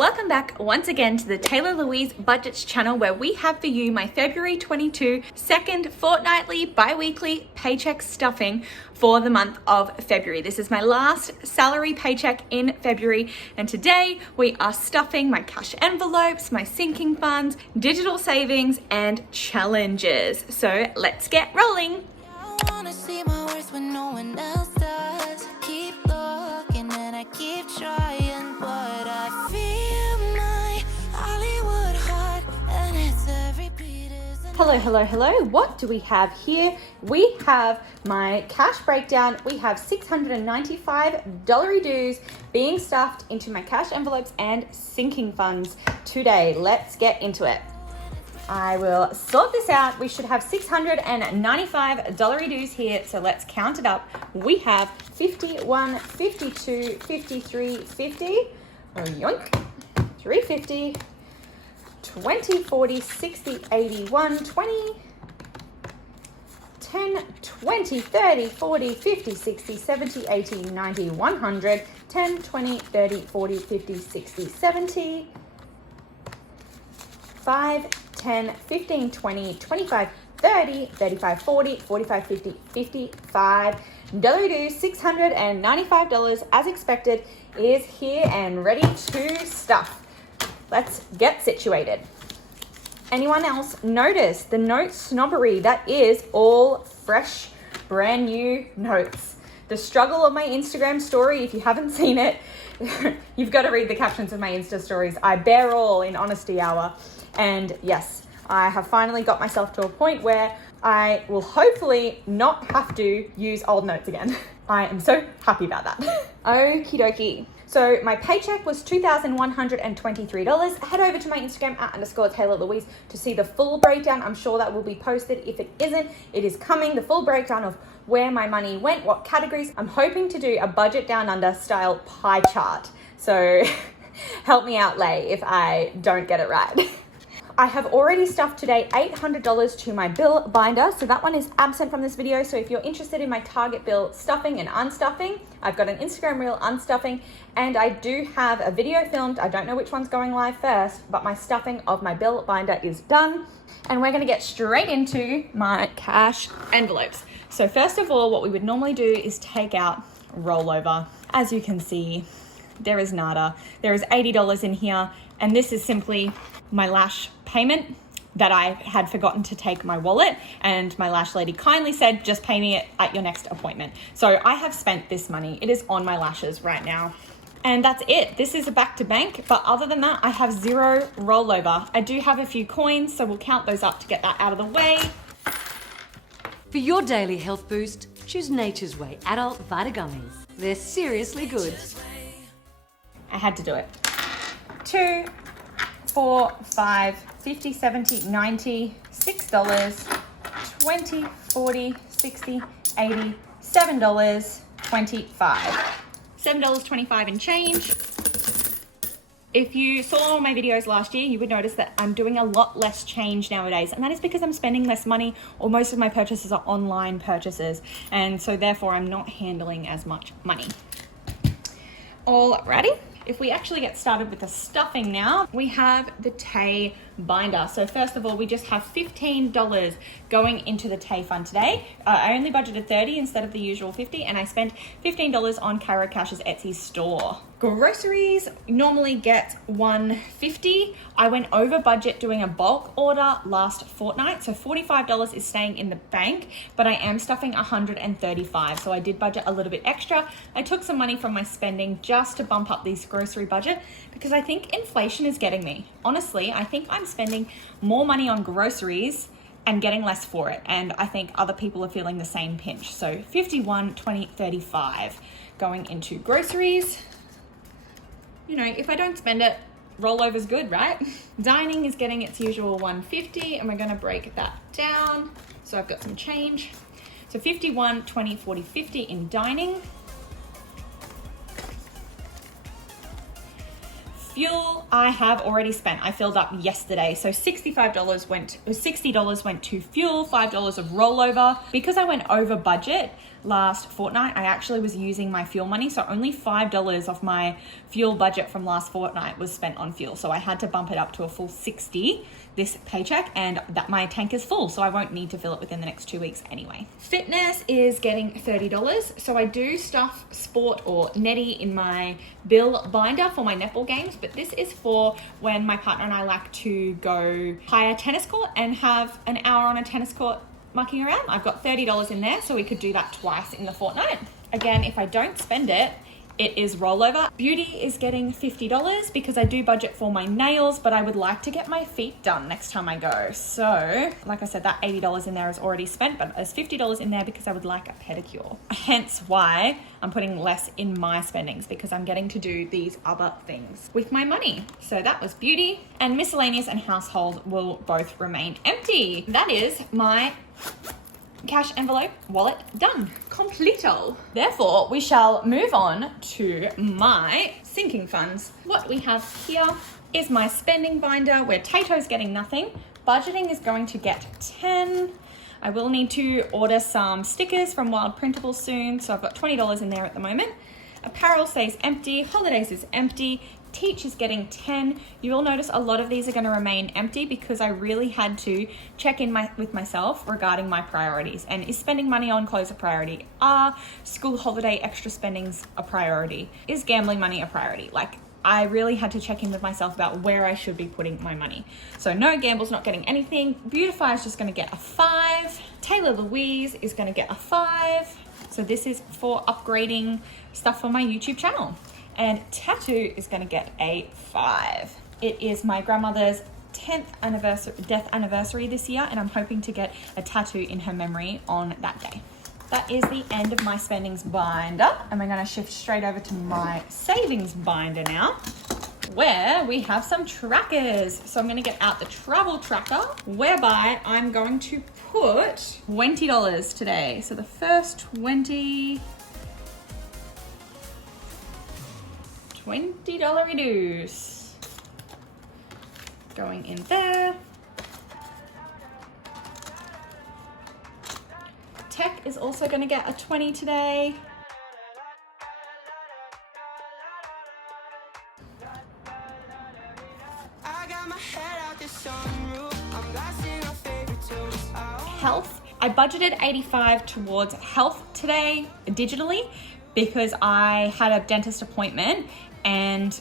Welcome back once again to the Taylah Louise Budgets channel, where we have for you my February 22 second fortnightly bi-weekly paycheck stuffing for the month of February. This is my last salary paycheck in February, and today we are stuffing my cash envelopes, my sinking funds, digital savings, and challenges. So let's get rolling. I wanna see my worth when no one else does. Keep looking and I keep trying, but I feel my Hollywood heart and it's every beat is Hello. What do we have here? We have my cash breakdown. We have $695 dues being stuffed into my cash envelopes and sinking funds today. Let's get into it. I will sort this out. We should have $695 dues here, so let's count it up. We have 51, 52, 53, 50, yoink, 350, 20, 40, 60, 81, 20, 10, 20, 30, 40, 50, 60, 70, 80, 90, 100, 10, 20, 30, 40, 50, 60, 70, 5, 10, 15, 20, 25, 30, 35, 40, 45, 50, 55. Dollar dues, $695 as expected, is here and ready to stuff. Let's get situated. Anyone else notice the note snobbery? That is all fresh, brand new notes. The struggle of my Instagram story, if you haven't seen it, you've got to read the captions of my Insta stories. I bear all in honesty hour. And yes, I have finally got myself to a point where I will hopefully not have to use old notes again. I am so happy about that. Okie dokie. So my paycheck was $2,123. Head over to my Instagram @_Taylah Louise to see the full breakdown. I'm sure that will be posted. If it isn't, it is coming. The full breakdown of where my money went, what categories. I'm hoping to do a budget down under style pie chart. So help me out, Lay, if I don't get it right. I have already stuffed today $800 to my bill binder, so that one is absent from this video. So if you're interested in my target bill stuffing and unstuffing, I've got an Instagram reel unstuffing, and I do have a video filmed. I don't know which one's going live first, but my stuffing of my bill binder is done. And we're gonna get straight into my cash envelopes. So first of all, what we would normally do is take out rollover. As you can see, there is nada. There is $80 in here, and this is simply my lash payment that I had forgotten to take my wallet, and my lash lady kindly said, just pay me at your next appointment. So I have spent this money. It is on my lashes right now. And that's it. This is a back to bank, but other than that, I have zero rollover. I do have a few coins, so we'll count those up to get that out of the way. For your daily health boost, choose Nature's Way Adult Vita Gummies. They're seriously good. I had to do it. 2, 4, 5, 50, 70, 90, $6, 20, 40, 60, 80, $7, 25. $7.25 and change. If you saw my videos last year, you would notice that I'm doing a lot less change nowadays, and that is because I'm spending less money, or most of my purchases are online purchases, and so therefore I'm not handling as much money. Alrighty. If we actually get started with the stuffing now, we have the Tay binder. So first of all, we just have $15 going into the Tay fund today. I only budgeted $30 instead of the usual $50, and I spent $15 on Caro Cash's Etsy store. Groceries normally get $150. I went over budget doing a bulk order last fortnight, so $45 is staying in the bank, but I am stuffing $135, so I did budget a little bit extra. I took some money from my spending just to bump up this grocery budget because I think inflation is getting me. Honestly, I think I'm spending more money on groceries and getting less for it, and I think other people are feeling the same pinch. So 51, 20, 35 going into groceries. You know, if I don't spend it, rollover's good, right? Dining is getting its usual $150, and we're gonna break that down. So I've got some change. So 51, 20, 40, 50 in dining. Fuel, I have already spent. I filled up yesterday. So $60 went to fuel, $5 of rollover. Because I went over budget, last fortnight, I actually was using my fuel money. So only $5 of my fuel budget from last fortnight was spent on fuel. So I had to bump it up to a full 60 this paycheck, and that my tank is full. So I won't need to fill it within the next 2 weeks anyway. Fitness is getting $30. So I do stuff sport or netty in my bill binder for my netball games, but this is for when my partner and I like to go hire a tennis court and have an hour on a tennis court mucking around. I've got $30 in there, so we could do that twice in the fortnight. Again, if I don't spend it, it is rollover. Beauty is getting $50 because I do budget for my nails, but I would like to get my feet done next time I go. So, like I said, that $80 in there is already spent, but there's $50 in there because I would like a pedicure. Hence why I'm putting less in my spendings, because I'm getting to do these other things with my money. So that was beauty, and miscellaneous and household will both remain empty. That is my cash envelope wallet done. Completo. Therefore, we shall move on to my sinking funds. What we have here is my spending binder where Tato's getting nothing. Budgeting is going to get 10. I will need to order some stickers from Wild Printables soon, so I've got $20 in there at the moment. Apparel stays empty. Holidays is empty. Teach is getting 10. You will notice a lot of these are going to remain empty because I really had to check in with myself regarding my priorities. And is spending money on clothes a priority? Are school holiday extra spendings a priority? Is gambling money a priority? Like, I really had to check in with myself about where I should be putting my money. So no, Gamble's not getting anything. Beautify is just going to get a 5. Taylah Louise is going to get a 5. So this is for upgrading stuff for my YouTube channel. And Tattoo is going to get a 5. It is my grandmother's 10th death anniversary this year, and I'm hoping to get a tattoo in her memory on that day. That is the end of my spendings binder, and we're going to shift straight over to my savings binder now, where we have some trackers. So I'm going to get out the travel tracker, whereby I'm going to put $20 today. So the first $20 reduce going in there. Tech is also going to get a 20 today. Health. I budgeted 85 towards health today digitally because I had a dentist appointment. And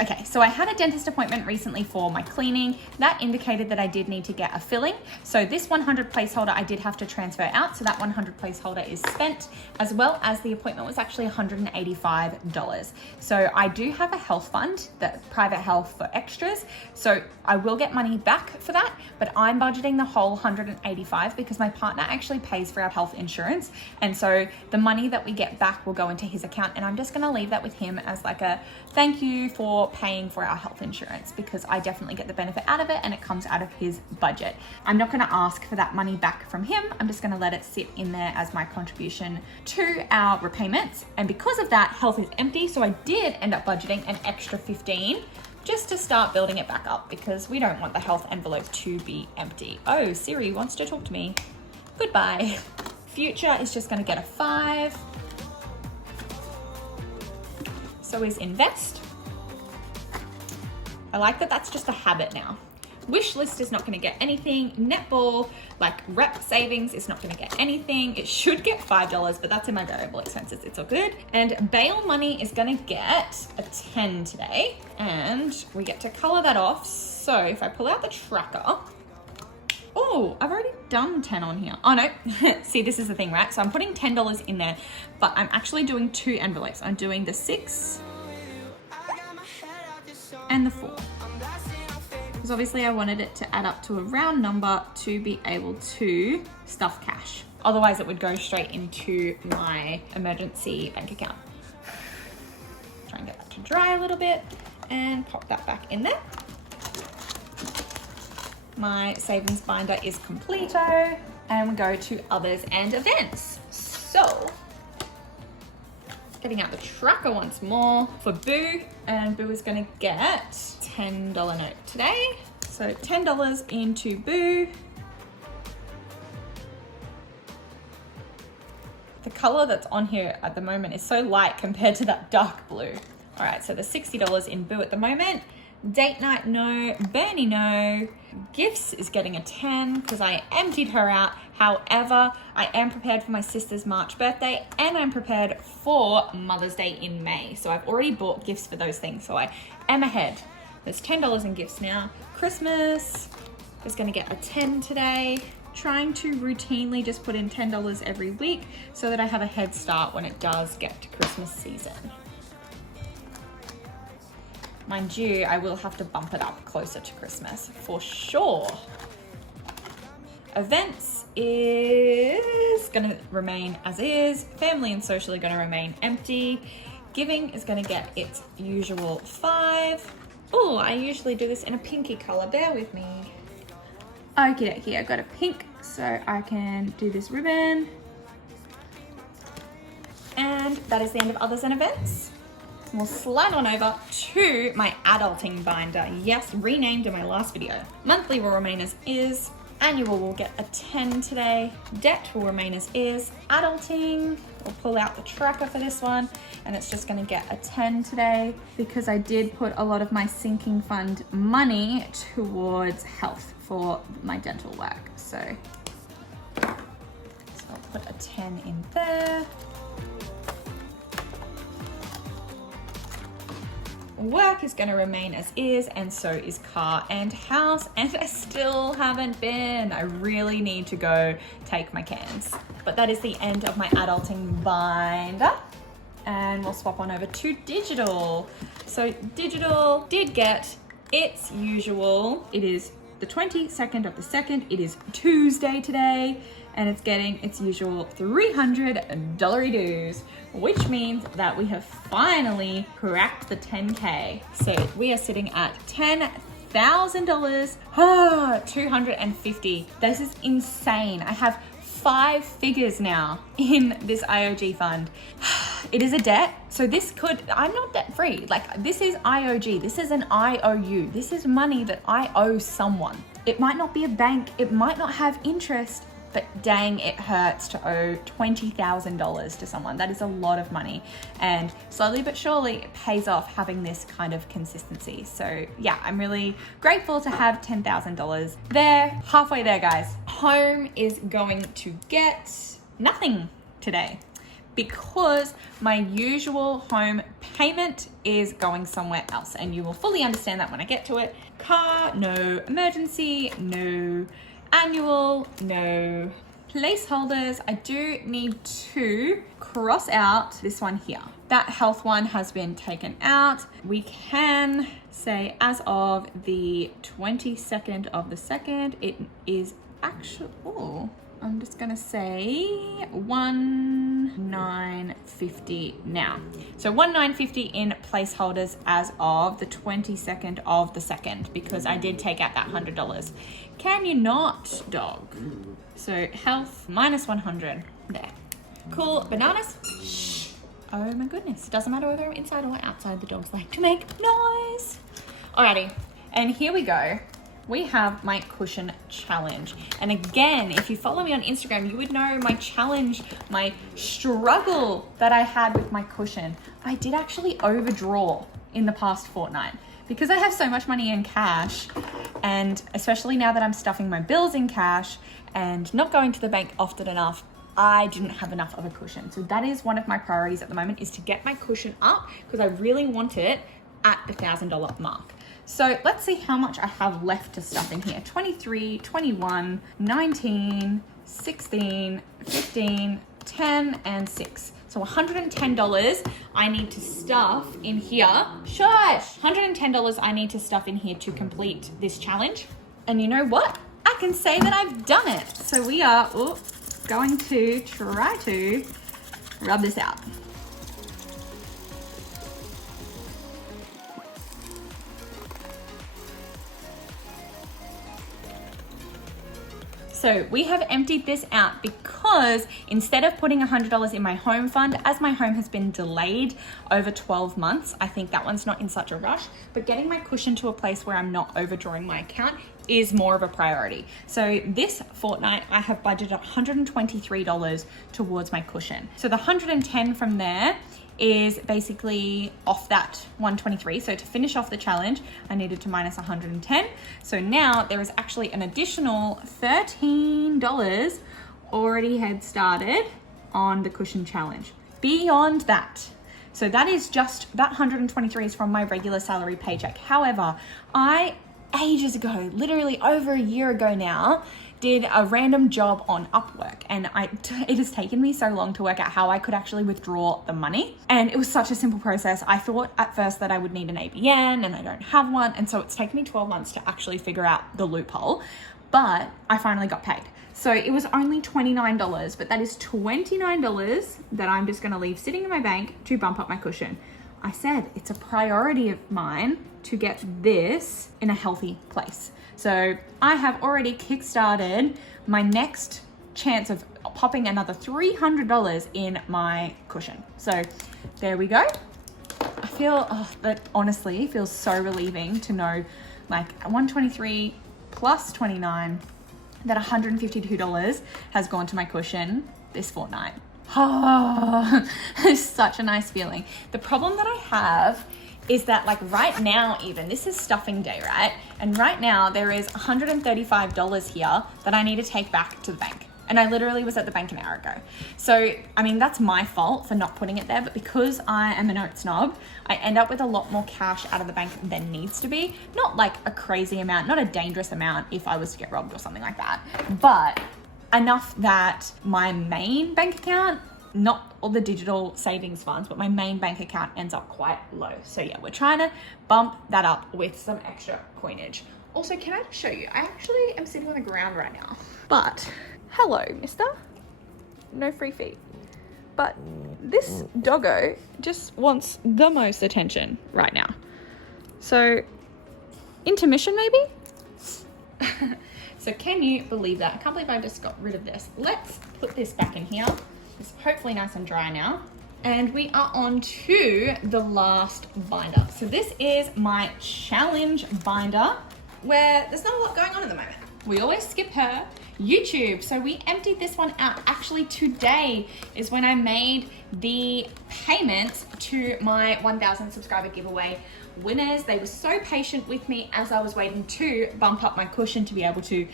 okay, so I had a dentist appointment recently for my cleaning. That indicated that I did need to get a filling. So this 100 placeholder I did have to transfer out. So that 100 placeholder is spent, as well as the appointment was actually $185. So I do have a health fund, the private health for extras. So I will get money back for that, but I'm budgeting the whole 185 because my partner actually pays for our health insurance. And so the money that we get back will go into his account, and I'm just gonna leave that with him as like a thank you for paying for our health insurance, because I definitely get the benefit out of it and it comes out of his budget. I'm not gonna ask for that money back from him. I'm just gonna let it sit in there as my contribution to our repayments. And because of that, health is empty. So I did end up budgeting an extra 15 just to start building it back up, because we don't want the health envelope to be empty. Oh, Siri wants to talk to me. Goodbye. Future is just gonna get a 5. So is invest. I like that that's just a habit now. Wish list is not gonna get anything. Netball, like rep savings, is not gonna get anything. It should get $5, but that's in my variable expenses. It's all good. And bail money is gonna get a 10 today. And we get to color that off. So if I pull out the tracker, oh, I've already done 10 on here. Oh no, see, this is the thing, right? So I'm putting $10 in there, but I'm actually doing 2 envelopes. I'm doing the 6 and the 4. Because obviously I wanted it to add up to a round number to be able to stuff cash. Otherwise it would go straight into my emergency bank account. Try and get that to dry a little bit and pop that back in there. My savings binder is completo, and we go to others and events. So, getting out the tracker once more for Boo, and Boo is gonna get $10 note today. So $10 into Boo. The color that's on here at the moment is so light compared to that dark blue. All right, so the $60 in Boo at the moment. Date night, no. Bernie, no. Gifts is getting a 10 because I emptied her out. However, I am prepared for my sister's March birthday and I'm prepared for Mother's Day in May. So I've already bought gifts for those things. So I am ahead. There's $10 in gifts now. Christmas is going to get a 10 today. Trying to routinely just put in $10 every week so that I have a head start when it does get to Christmas season. Mind you, I will have to bump it up closer to Christmas for sure. Events is gonna remain as is. Family and social are gonna remain empty. Giving is gonna get its usual 5. Oh, I usually do this in a pinky color, bear with me. Okay, here I got a pink, so I can do this ribbon. And that is the end of others and events. We'll slide on over to my adulting binder. Yes, renamed in my last video. Monthly will remain as is. Annual will get a 10 today. Debt will remain as is. Adulting, we'll pull out the tracker for this one and it's just gonna get a 10 today because I did put a lot of my sinking fund money towards health for my dental work. So I'll put a 10 in there. Work is going to remain as is, and so is car and house, and I still haven't been. I really need to go take my cans. But that is the end of my adulting binder, and we'll swap on over to digital. So digital did get its usual. It is the 22nd of the 2nd. It is Tuesday today, and it's getting its usual $300 dues, which means that we have finally cracked the 10K. So we are sitting at $10,000. Oh, 250. This is insane. I have 5 figures now in this IOG fund. It is a debt. So this could, I'm not debt free. Like this is IOG. This is an IOU. This is money that I owe someone. It might not be a bank. It might not have interest, but dang, it hurts to owe $20,000 to someone. That is a lot of money. And slowly but surely it pays off having this kind of consistency. So yeah, I'm really grateful to have $10,000 there. Halfway there, guys. Home is going to get nothing today because my usual home payment is going somewhere else. And you will fully understand that when I get to it. Car, no. Emergency, no. Annual, no. Placeholders, I do need to cross out this one here. That health one has been taken out. We can say as of the 22nd of the 2nd, it is actually, oh, I'm just gonna say 1,950 now. So 1,950 in placeholders as of the 22nd of the 2nd, because I did take out that $100. Can you not, dog? So health minus 100 there. Cool. Bananas. Shh. Oh my goodness. It doesn't matter whether I'm inside or outside, the dogs like to make noise. Alrighty. And here we go. We have my cushion challenge. And again, if you follow me on Instagram, you would know my challenge, my struggle that I had with my cushion. I did actually overdraw in the past fortnight because I have so much money in cash. And especially now that I'm stuffing my bills in cash and not going to the bank often enough, I didn't have enough of a cushion. So that is one of my priorities at the moment, is to get my cushion up because I really want it at the $1,000 mark. So let's see how much I have left to stuff in here. 23, 21, 19, 16, 15, 10, and 6. So $110 I need to stuff in here. Shush! $110 I need to stuff in here to complete this challenge. And you know what? I can say that I've done it. So we are going to try to rub this out. So we have emptied this out because instead of putting $100 in my home fund, as my home has been delayed over 12 months, I think that one's not in such a rush, but getting my cushion to a place where I'm not overdrawing my account is more of a priority. So this fortnight, I have budgeted $123 towards my cushion. So the 110 from there is basically off that 123. So to finish off the challenge, I needed to minus 110. So now there is actually an additional $13 already had started on the cushion challenge. Beyond that, so that is just, that 123 is from my regular salary paycheck. However, I ages ago, literally over a year ago now, did a random job on Upwork, and it has taken me so long to work out how I could actually withdraw the money, and it was such a simple process. I thought at first that I would need an ABN, and I don't have one, and so it's taken me 12 months to actually figure out the loophole, but I finally got paid. So it was only $29, but that is $29 that I'm just gonna leave sitting in my bank to bump up my cushion. I said it's a priority of mine to get this in a healthy place. So I have already kickstarted my next chance of popping another $300 in my cushion. So there we go. I feel, that honestly feels so relieving to know, like 123 plus 29, that $152 has gone to my cushion this fortnight. Oh, it's such a nice feeling. The problem that I have is that, like, right now, even this is stuffing day, right? And right now there is $135 here that I need to take back to the bank. And I literally was at the bank an hour ago. So, I mean, that's my fault for not putting it there, but because I am a note snob, I end up with a lot more cash out of the bank than needs to be. Not like a crazy amount, not a dangerous amount if I was to get robbed or something like that, but enough that my main bank account, not all the digital savings funds, but my main bank account ends up quite low. So yeah, we're trying to bump that up with some extra coinage. Also, can I just show you? I actually am sitting on the ground right now. But, hello, mister. No free feet. But this doggo just wants the most attention right now. So, intermission maybe? So can you believe that? I can't believe I just got rid of this. Let's put this back in here. It's hopefully nice and dry now. And we are on to the last binder. So this is my challenge binder, where there's not a lot going on at the moment. We always skip her. YouTube. So we emptied this one out. Actually, today is when I made the payment to my 1,000 subscriber giveaway winners. They were so patient with me as I was waiting to bump up my cushion to be able to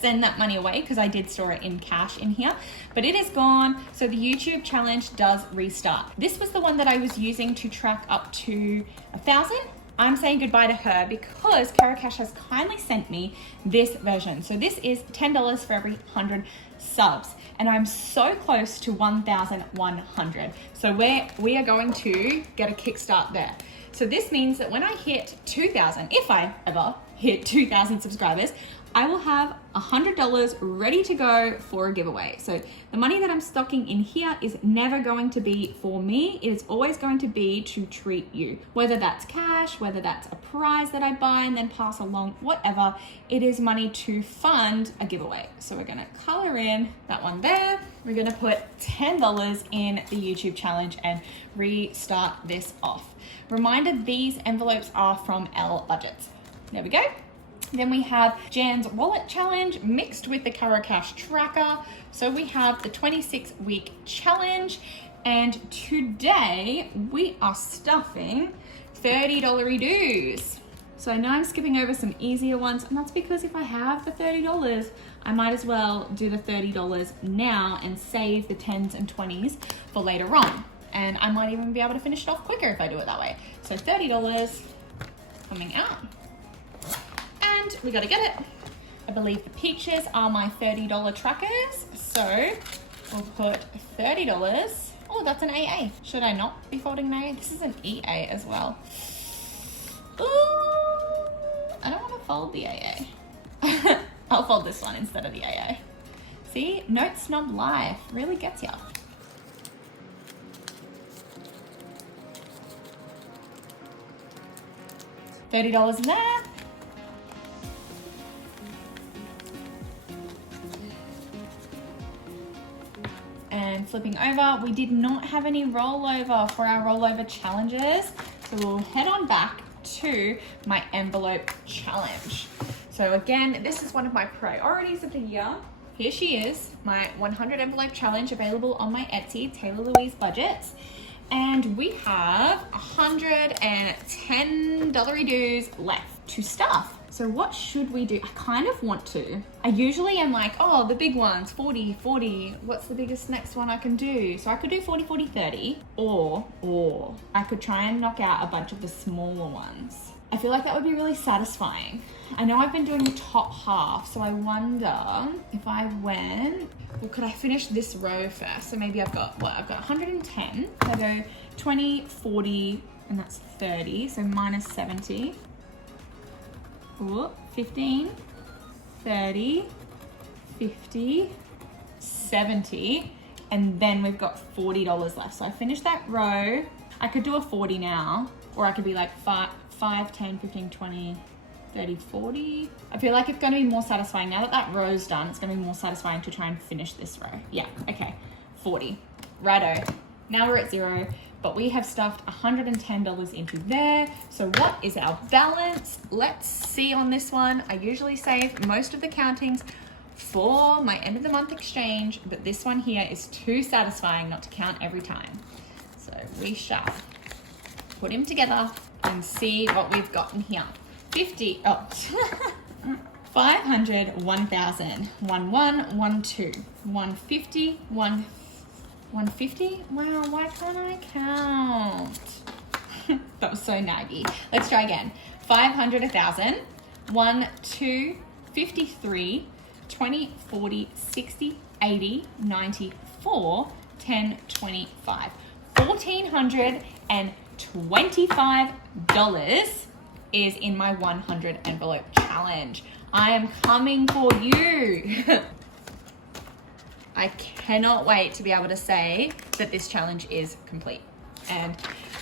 send that money away, because I did store it in cash in here, but it is gone. So the YouTube challenge does restart. This was the one that I was using to track up to 1,000. I'm saying goodbye to her because Cash has kindly sent me this version. So this is $10 for every 100 subs. And I'm so close to 1,100. So we are going to get a kickstart there. So this means that when I hit 2,000, if I ever hit 2,000 subscribers, I will have $100 ready to go for a giveaway. So the money that I'm stocking in here is never going to be for me. It is always going to be to treat you. Whether that's cash, whether that's a prize that I buy and then pass along, whatever, it is money to fund a giveaway. So we're gonna color in that one there. We're gonna put $10 in the YouTube challenge and restart this off. Reminder, these envelopes are from L Budgets. There we go. Then we have Jan's Wallet Challenge mixed with the Cash Tracker. So we have the 26-week challenge. And today we are stuffing $30 dues. So I know I'm skipping over some easier ones, and that's because if I have the $30, I might as well do the $30 now and save the 10s and 20s for later on. And I might even be able to finish it off quicker if I do it that way. So $30 coming out. And we gotta get it. I believe the peaches are my $30 trackers. So we'll put $30. Oh, that's an AA. Should I not be folding an AA? This is an EA as well. Ooh, I don't want to fold the AA. I'll fold this one instead of the AA. See, Note Snob Life really gets ya. $30 in there. And flipping over, we did not have any rollover for our rollover challenges. So we'll head on back to my envelope challenge. So So again, this is one of my priorities of the year. Here she is, my 100 envelope challenge available on my Etsy, Taylah Louise Budgets. And we have $110 dues left to stuff. So what should we do? I kind of want to. I usually am like, oh, the big ones, 40, 40. What's the biggest next one I can do? So I could do 40, 40, 30, or I could try and knock out a bunch of the smaller ones. I feel like that would be really satisfying. I know I've been doing the top half, so I wonder if I went, well, could I finish this row first? So maybe I've got 110. So I go 20, 40, and that's 30, so minus 70. Ooh, 15, 30, 50, 70, and then we've got $40 left. So I finished that row. I could do a 40 now, or I could be like 5, 10, 15, 20, 30, 40. I feel like it's going to be more satisfying. Now that that row's done, it's going to be more satisfying to try and finish this row. Yeah, okay, 40. Righto. Now we're at 0, but we have stuffed $110 into there. So what is our balance? Let's see on this one. I usually save most of the countings for my end of the month exchange, but this one here is too satisfying not to count every time. So we shall put them together and see what we've got in here. 50, 500, 1,000, 11, 12, 150, 150? Wow, why can't I count? That was so naggy. Let's try again. 500, 1,000, 1, 2, 53, 20, 40, 60, 80, 90, 4, 10, 25. $1,425 is in my 100 envelope challenge. I am coming for you. I cannot wait to be able to say that this challenge is complete. And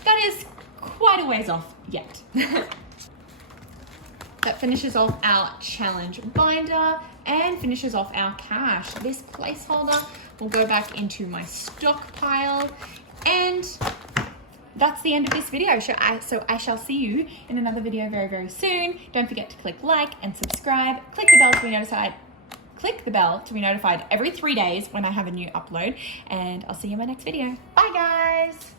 that is quite a ways off yet. That finishes off our challenge binder and finishes off our cash. This placeholder will go back into my stockpile, and that's the end of this video. So I shall see you in another video very, very soon. Don't forget to click like and subscribe. Click the bell to be notified. Click the bell to be notified every 3 days when I have a new upload, and I'll see you in my next video. Bye guys.